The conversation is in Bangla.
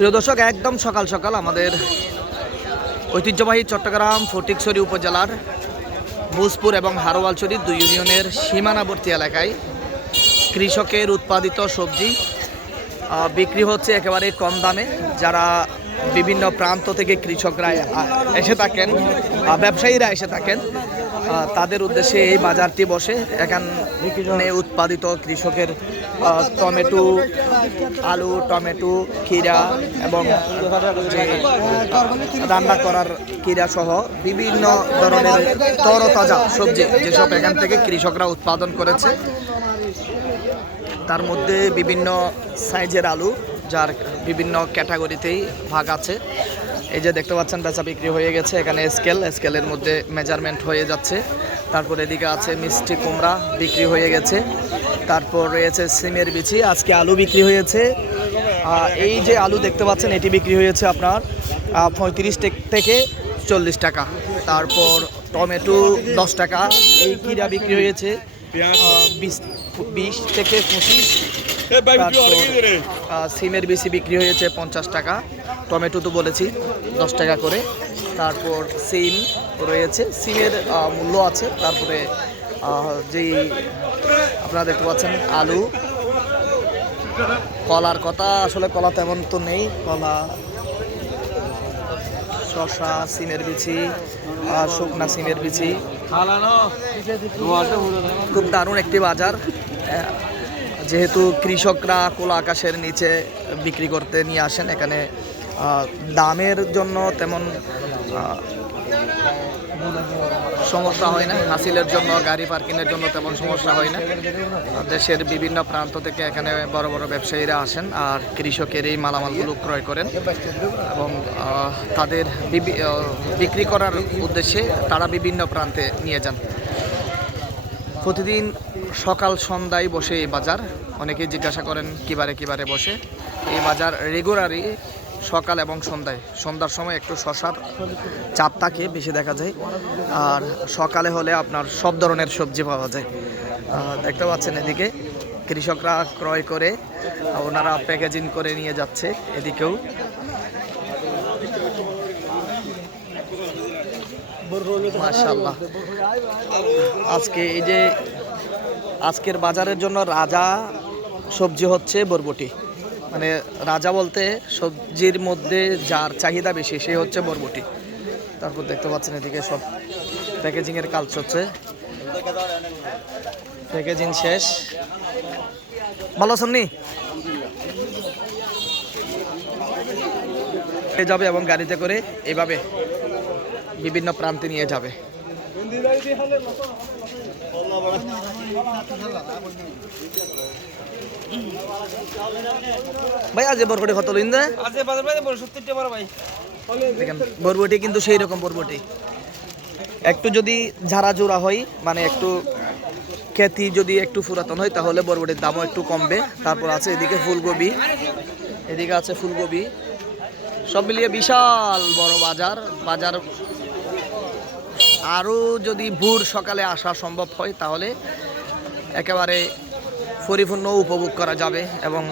প্রিয় দর্শক, একদম সকাল সকাল আমাদের ঐতিহ্যবাহী চট্টগ্রাম, ফটিকছড়ি উপজেলার ভোজপুর এবং হারোয়ালছড়ি দুই ইউনিয়নের সীমানাবর্তী এলাকায় কৃষকের উৎপাদিত সবজি বিক্রি হচ্ছে একেবারে কম দামে। যারা বিভিন্ন প্রান্ত থেকে কৃষকরা এসে থাকেন ব্যবসায়ীরা এসে থাকেন তাদের উদ্দেশ্যে এই বাজারটি বসে। এখানে উৎপাদিত কৃষকের টমেটো আলু, টমেটো, ক্ষীরা এবং রান্না করার ক্ষীরা সহ বিভিন্ন ধরনের তরতাজা সবজি যেসব এখান থেকে কৃষকরা উৎপাদন করেছে। তার মধ্যে বিভিন্ন সাইজের আলু, যার বিভিন্ন ক্যাটাগরিতেই ভাগ আছে। এই যে দেখতে পাচ্ছেন, বেচা বিক্রি হয়ে গেছে। এখানে স্কেল স্কেলের মধ্যে মেজারমেন্ট হয়ে যাচ্ছে। তারপর এদিকে আছে মিষ্টি কুমড়া, বিক্রি হয়ে গেছে। তারপর রয়েছে সিমের বিচি। আজকে আলু বিক্রি হয়েছে। এই যে আলু দেখতে পাচ্ছেন এটি বিক্রি হয়েছে আপনার পঁয়ত্রিশ থেকে চল্লিশ টাকা। তারপর টমেটো দশ টাকা। এই কিরা বিক্রি হয়েছে বিশ বিশ থেকে পঁচিশ। তারপর, সিমের বেশি বিক্রি হয়েছে পঞ্চাশ টাকা। টমেটো তো বলেছি দশ টাকা করে। তারপর সিম রয়েছে। সিমের মূল্য আছে। তারপরে যেই আপনারা দেখতে পাচ্ছেন আলু। কলার কথা, আসলে কলা তেমন তো নেই। কলা শশা সিমের বিচি আর শুকনা সিমের বিচি। খুব দারুণ একটি বাজার। যেহেতু কৃষকরা কোলা আকাশের নিচে বিক্রি করতে নিয়ে আসেন, এখানে দামের জন্য তেমন সমস্যা হয় না। হাসিলের জন্য, গাড়ি পার্কিংয়ের জন্য তেমন সমস্যা হয় না। দেশের বিভিন্ন প্রান্ত থেকে এখানে বড় বড় ব্যবসায়ীরা আসেন আর কৃষকের এই মালামালগুলো ক্রয় করেন। এবং তাদের বিক্রি করার উদ্দেশ্যে তারা বিভিন্ন প্রান্তে নিয়ে যান। প্রতিদিন সকাল সন্ধ্যায় বসে এই বাজার। অনেকেই জিজ্ঞাসা করেন কিবারে কিবারে বসে? এই বাজার রেগুলারই সকাল এবং সন্ধ্যায়। সন্ধ্যার সময় একটু শশার চাপ থাকে, বেশি দেখা যায়। আর সকালে হলে আপনার সব ধরনের সবজি পাওয়া যায়। দেখতে পাচ্ছেন এদিকে কৃষকরা ক্রয় করে, ওনারা প্যাকেজিং করে নিয়ে যাচ্ছে এদিকেও। মাশাল্লাহ আজকে এই যে, আজকের বাজারের জন্য রাজা সবজি হচ্ছে বরবটি। মানে রাজা বলতে সবজির মধ্যে যার চাহিদা বেশি, সে হচ্ছে বরবটি। তারপর দেখতে পাচ্ছেন এদিকে সব প্যাকেজিংয়ের কাজ চলছে। প্যাকেজিং শেষ। ভালো আছেন নি? এ যাবে এবং গাড়িতে করে এভাবে বিভিন্ন প্রান্তে নিয়ে যাবে। ভাই আজ বরবটি কত লিন দেয় বরবটি কিন্তু সেই রকম বরবটি। একটু যদি ঝাড়া জোড়া হয় মানে একটু খ্যাতি যদি একটু পুরাতন হয় তাহলে বরবটির দামও একটু কমবে। তারপর আছে এদিকে ফুলকপি। এদিকে আছে ফুলকপি। সব মিলিয়ে বিশাল বড় বাজার বাজার আরও যদি ভোর সকালে আসা সম্ভব হয় তাহলে একেবারে পরিপূর্ণ উপভোগ করা যাবে এবং